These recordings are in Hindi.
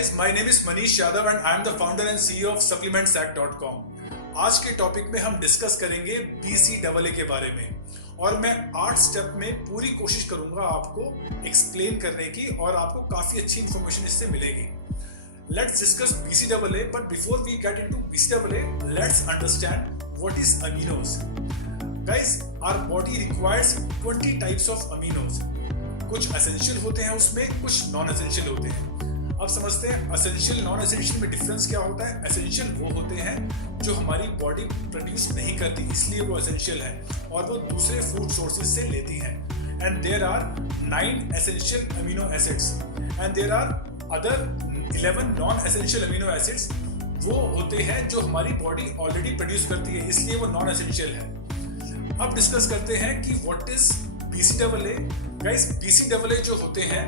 guys, my name is Manish Yadav and I am the founder and CEO of supplementsack.com। आज के टॉपिक में हम डिस्कस करेंगे BCAA के बारे में और मैं 8 स्टेप में पूरी कोशिश करूंगा आपको एक्सप्लेन करने की और आपको काफी अच्छी इंफॉर्मेशन इससे मिलेगी। Let's discuss BCAA, but before we get into BCAA, let's understand what is aminos। Guys, our body requires 20 types of aminos। कुछ एसेंशियल होते हैं उसमें, कुछ नॉन एसेंशियल होते हैं। अब समझते हैं एसेंशियल नॉन एसेंशियल में डिफरेंस क्या होता है। एसेंशियल वो होते हैं जो हमारी बॉडी प्रोड्यूस नहीं करती, इसलिए वो एसेंशियल है और वो दूसरे फूड सोर्सेज से लेती हैं। And there are 9 essential amino acids and there are other 11 non essential amino acids. वो होते हैं जो हमारी बॉडी ऑलरेडी प्रोड्यूस करती है, इसलिए वो नॉन एसेंशियल है। अब डिस्कस करते हैं कि what is BCAA। Guys, BCAA जो होते हैं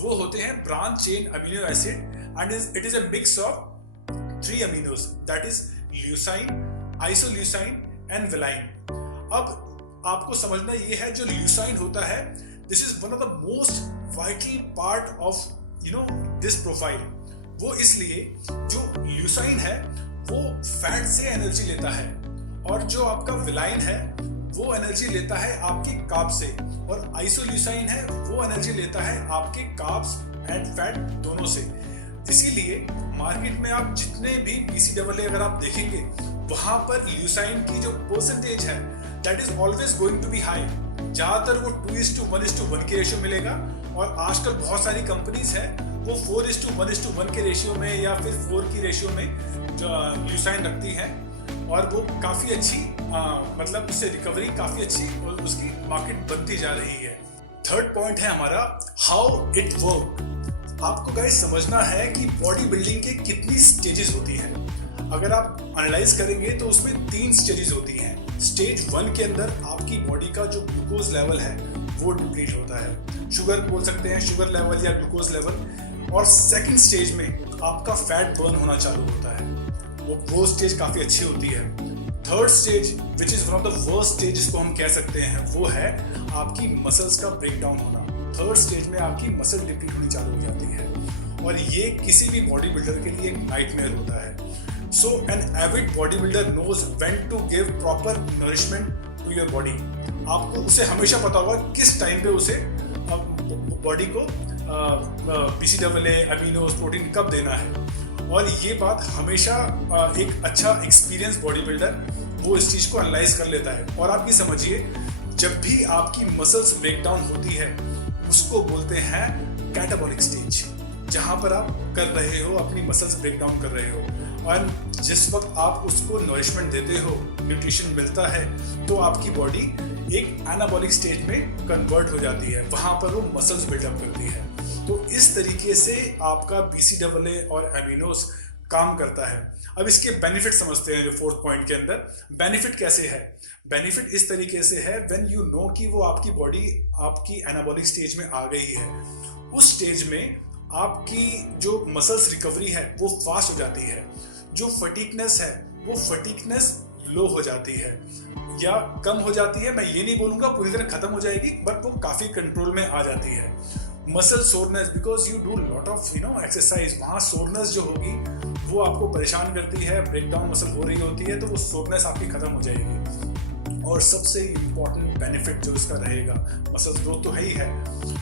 वो होते हैं branch chain amino acid and it is a mix of 3 aminos, that is leucine, isoleucine and valine. अब आपको समझना ये है, जो ल्यूसाइन होता है this is one of the most vital part of this profile. वो इसलिए जो ल्यूसाइन है वो फैट से एनर्जी लेता है और जो आपका वेलाइन है वो एनर्जी लेता है आपके कार्ब से, और आइसोल्यूसाइन है वो एनर्जी लेता है आपके कार्ब्स एंड फैट दोनों से। इसीलिए मार्केट में आप जितने भी BCAA अगर आप देखेंगे वहां पर ल्यूसाइन की जो परसेंटेज है that is always going to be high. ज्यादातर वो 2:1:1 के रेशियो मिलेगा, और आजकल बहुत सारी कंपनीज है वो 4:1:1 के रेशियो में या फिर 4 की रेशियो में ल्यूसाइन रखती है, और वो काफी अच्छी मतलब उससे रिकवरी काफी अच्छी और उसकी मार्केट बनती जा रही है। थर्ड पॉइंट है हमारा हाउ इट वर्क। आपको गाइस समझना है कि बॉडी बिल्डिंग के कितनी स्टेजेस होती है। अगर आप एनालाइज करेंगे तो उसमें 3 स्टेजेस होती हैं। स्टेज 1 के अंदर आपकी बॉडी का जो ग्लूकोज लेवल है वो डिप्लीट होता है, शुगर बोल सकते हैं, शुगर लेवल या ग्लूकोज लेवल। और सेकेंड स्टेज में आपका फैट बर्न होना चालू होता है, वो स्टेज काफी अच्छी होती है। Third stage which is one of the worst stage जिसको हम कह सकते हैं वो है आपकी मसल्स का ब्रेकडाउन होना। थर्ड स्टेज में आपकी मसल डिप्लीट होनी चालू हो जाती है, और ये किसी भी बॉडी बिल्डर के लिए एक नाइटमेयर होता है। So an avid body builder knows when to give proper nourishment to your body. आपको उसे हमेशा पता होगा किस टाइम पे उसे बॉडी को BCAA, अमीनोज, प्रोटीन कब देना है, और ये बात हमेशा एक अच्छा एक्सपीरियंस बॉडी बिल्डर वो इस चीज को एनालाइज कर लेता है। और आप ये समझिए, जब भी आपकी मसल्स ब्रेकडाउन होती है उसको बोलते हैं कैटाबॉलिक स्टेज, जहां पर आप कर रहे हो अपनी मसल्स ब्रेकडाउन कर रहे हो, और जिस वक्त आप उसको नरिशमेंट देते हो, न्यूट्रिशन मिलता है, तो आपकी बॉडी एक एनाबॉलिक स्टेज में कन्वर्ट हो जाती है, वहां पर वो मसल्स बिल्डअप करती है। तो इस तरीके से आपका BCAA और अमीनोज काम करता है। अब इसके बेनिफिट समझते हैं। जो 4th पॉइंट के अंदर बेनिफिट कैसे है, बेनिफिट इस तरीके से है व्हेन यू नो कि वो आपकी बॉडी आपकी एनाबॉलिक स्टेज में आ गई है, उस स्टेज में आपकी जो मसल्स रिकवरी है वो फास्ट हो जाती है, जो फटीकनेस है वो फटीकनेस लो हो जाती है या कम हो जाती है। मैं ये नहीं बोलूंगा पूरी तरह खत्म हो जाएगी, बट वो काफी कंट्रोल में आ जाती है। Muscle soreness, because you do lot of exercise, वहाँ सोरनेस जो होगी वो आपको परेशान करती है, ब्रेकडाउन मसल हो रही होती है, तो वो सोरनेस आपकी खत्म हो जाएगी। और सबसे इम्पॉर्टेंट बेनिफिट जो इसका रहेगा, मसल ग्रोथ तो है ही है,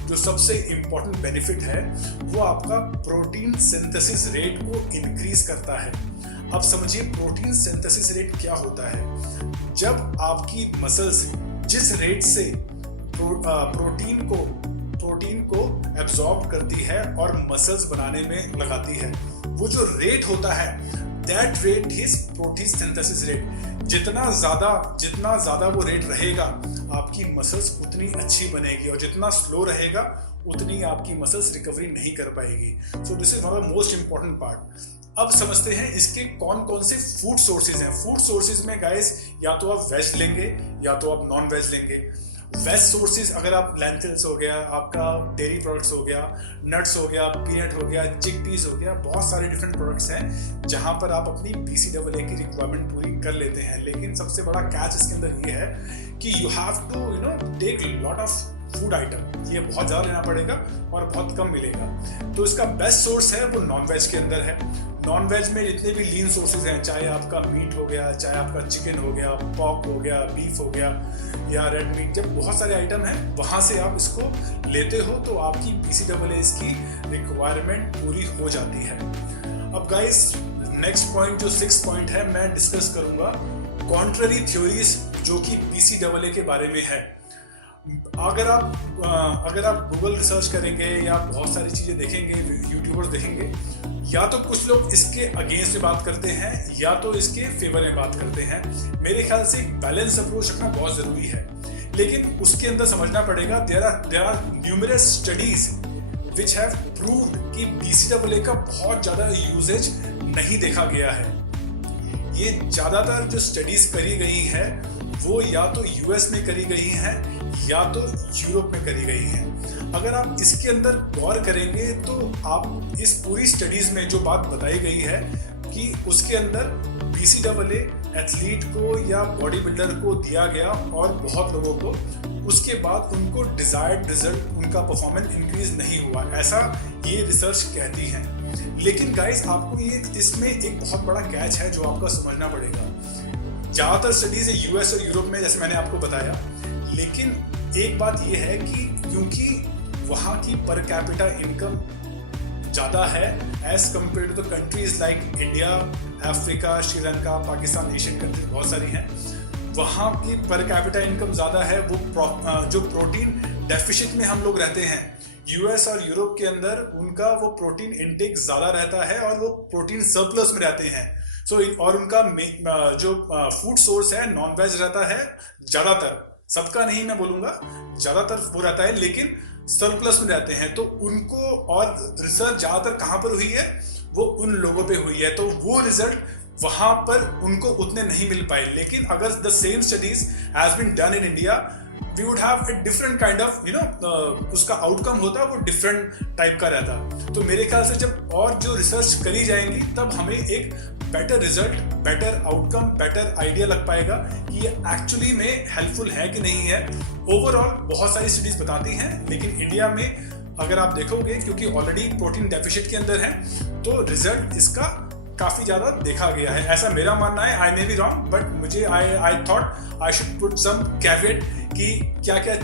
जो सबसे इम्पॉर्टेंट बेनिफिट है वो आपका प्रोटीन सिंथेसिस रेट को इंक्रीज करता है। अब समझिए प्रोटीन सिंथेसिस रेट क्या होता है। जब आपकी मसल्स जिस रेट से प्रोटीन को एब्जॉर्ब करती है और मसल्स बनाने में लगाती है, वो जो रेट होता है that rate is protein synthesis rate. जितना ज्यादा वो रेट रहेगा आपकी मसल्स उतनी अच्छी बनेगी, और जितना स्लो रहेगा उतनी आपकी मसल्स रिकवरी नहीं कर पाएगी। So this is one of the most important part. अब समझते हैं इसके कौन कौन से फूड सोर्सेज हैं। फूड सोर्सेज में गाइस या तो आप वेज लेंगे या तो आप नॉन वेज लेंगे। वेज सोर्सेज अगर आप लेंटिल्स हो गया, आपका डेयरी प्रोडक्ट्स हो गया, नट्स हो गया, पीनट हो गया, चिकपीस हो गया, बहुत सारे डिफरेंट प्रोडक्ट्स हैं जहां पर आप अपनी BCAA की रिक्वायरमेंट पूरी कर लेते हैं। लेकिन सबसे बड़ा कैच इसके अंदर ये है कि you have to take lot of food item, ये बहुत ज़्यादा लेना पड़ेगा और बहुत कम मिलेगा। तो इसका बेस्ट सोर्स है वो नॉन वेज के अंदर है। नॉन वेज में जितने भी लीन सोर्सेज हैं, चाहे आपका मीट हो गया, चाहे आपका चिकन हो गया, पॉर्क हो गया, बीफ हो गया या रेड मीट, जब बहुत सारे आइटम हैं वहाँ से आप इसको लेते हो तो आपकी BCAAs की रिक्वायरमेंट पूरी हो जाती है। अब गाइस नेक्स्ट पॉइंट जो 6th पॉइंट है, मैं डिस्कस करूंगा कॉन्ट्ररी थ्योरीज जो कि BCAA के बारे में है। अगर आप गूगल रिसर्च करेंगे या बहुत सारी चीज़ें देखेंगे, यूट्यूबर्स देखेंगे, या तो कुछ लोग इसके अगेंस्ट में बात करते हैं या तो इसके फेवर में बात करते हैं। मेरे ख्याल से एक बैलेंस अप्रोच रखना बहुत ज़रूरी है, लेकिन उसके अंदर समझना पड़ेगा there are numerous studies which have proved कि BCAA का बहुत ज़्यादा यूजेज नहीं देखा गया है। ये ज़्यादातर जो स्टडीज करी गई है वो या तो US में करी गई हैं या तो यूरोप में करी गई हैं। अगर आप इसके अंदर गौर करेंगे तो आप इस पूरी स्टडीज में जो बात बताई गई है कि उसके अंदर BCAA एथलीट को या बॉडी बिल्डर को दिया गया और बहुत लोगों को, उसके बाद उनको डिजायर्ड रिजल्ट, उनका परफॉर्मेंस इंक्रीज नहीं हुआ, ऐसा ये रिसर्च कहती है। लेकिन गाइस आपको ये इसमें एक बहुत बड़ा कैच है जो आपको समझना पड़ेगा। ज़्यादातर स्टडीज है US और यूरोप में, जैसे मैंने आपको बताया, लेकिन एक बात यह है कि क्योंकि वहाँ की पर कैपिटा इनकम ज़्यादा है as compared to the countries like India, Africa, Sri Lanka, Pakistan, Asian countries बहुत सारी हैं, वहाँ की पर कैपिटा इनकम ज़्यादा है। वो जो प्रोटीन डेफिशिट में हम लोग रहते हैं, US और यूरोप के अंदर उनका वो प्रोटीन इंटेक ज़्यादा रहता है और वो प्रोटीन सरप्लस में रहते हैं। और उनका जो फूड सोर्स है नॉन वेज रहता है ज़्यादातर, सबका नहीं मैं बोलूँगा, ज़्यादातर वो रहता है, लेकिन सरप्लस में रहते हैं। तो उनको, और रिसर्च ज़्यादातर कहाँ पर हुई है, वो उन लोगों पे हुई है, तो वो रिजल्ट वहाँ पर उनको उतने नहीं मिल पाए। लेकिन अगर the same studies has been done in India, we would have a different kind of उसका आउटकम होता, वो डिफरेंट टाइप का रहता। तो मेरे ख्याल से जब और जो रिसर्च करी जाएंगी तब हमें एक better result, better outcome, better idea लग पाएगा कि ये एक्चुअली में हेल्पफुल है कि नहीं है। ओवरऑल बहुत सारी स्टडीज बताती हैं, लेकिन इंडिया में अगर आप देखोगे, क्योंकि ऑलरेडी प्रोटीन डेफिशिट के अंदर है, तो रिजल्ट इसका काफ़ी ज़्यादा देखा गया है, ऐसा मेरा मानना है। I may be wrong, but मुझे I thought I should put some caveat कि क्या क्या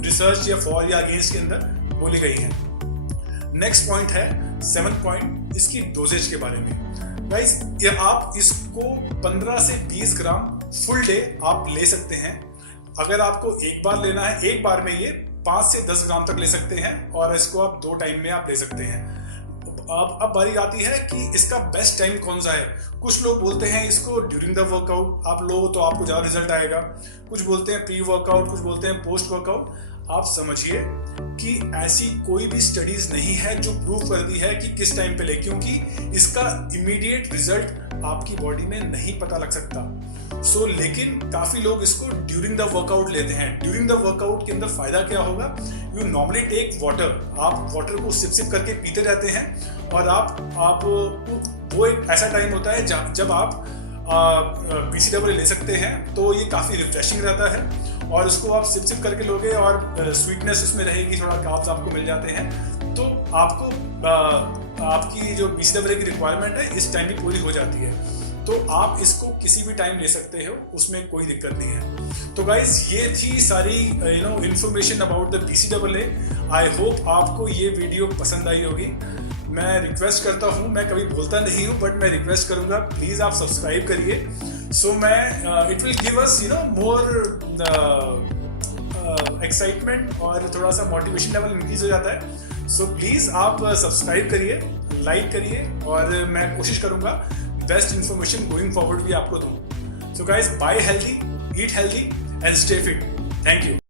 रिसर्च या फॉर या अगेंस्ट के अंदर बोली गई है। नेक्स्ट पॉइंट है 7th पॉइंट, इसकी डोजेज के बारे में। गाइस आप इसको 15 से 20 ग्राम फुल डे आप ले सकते हैं। अगर आपको एक बार लेना है, एक बार में ये 5 से 10 ग्राम तक ले सकते हैं, और इसको आप 2 टाइम में आप ले सकते हैं। अब बारी आती है कि इसका बेस्ट टाइम कौन सा है। कुछ लोग बोलते हैं इसको ड्यूरिंग द वर्कआउट आप लो तो आपको ज़्यादा रिजल्ट आएगा, कुछ बोलते हैं प्री वर्कआउट, कुछ बोलते हैं पोस्ट वर्कआउट। आप समझिए कि ऐसी कोई भी स्टडीज नहीं है जो प्रूव करती है कि किस टाइम पे ले, क्योंकि इसका इमीडिएट रिजल्ट आपकी बॉडी में नहीं पता लग सकता। लेकिन काफी लोग इसको ड्यूरिंग द वर्कआउट लेते हैं। ड्यूरिंग द वर्कआउट के अंदर फायदा क्या होगा, यू नॉर्मली टेक वाटर, आप वाटर को सिप सिप करके पीते रहते हैं, और आप वो एक ऐसा टाइम होता है जब आप BCAA ले सकते हैं, तो ये काफ़ी रिफ्रेशिंग रहता है, और इसको आप सिप सिप करके लोगे और स्वीटनेस इसमें रहेगी, थोड़ा कार्ब्स आपको मिल जाते हैं, तो आपको आपकी जो BCAA की रिक्वायरमेंट है इस टाइम भी पूरी हो जाती है। तो आप इसको किसी भी टाइम ले सकते हो, उसमें कोई दिक्कत नहीं है। तो गाइज ये थी सारी information about the BCAA। I hope आपको ये वीडियो पसंद आई होगी। मैं रिक्वेस्ट करता हूँ, मैं कभी बोलता नहीं हूँ, बट मैं रिक्वेस्ट करूँगा प्लीज़ आप सब्सक्राइब करिए। सो मैं it will give us more excitement और थोड़ा सा मोटिवेशन लेवल इंक्रीज हो जाता है। सो प्लीज़ आप सब्सक्राइब करिए, लाइक करिए, और मैं कोशिश करूँगा बेस्ट इन्फॉर्मेशन गोइंग फॉरवर्ड भी आपको दूँ। So guys, bye healthy, eat healthy and stay fit. Thank you.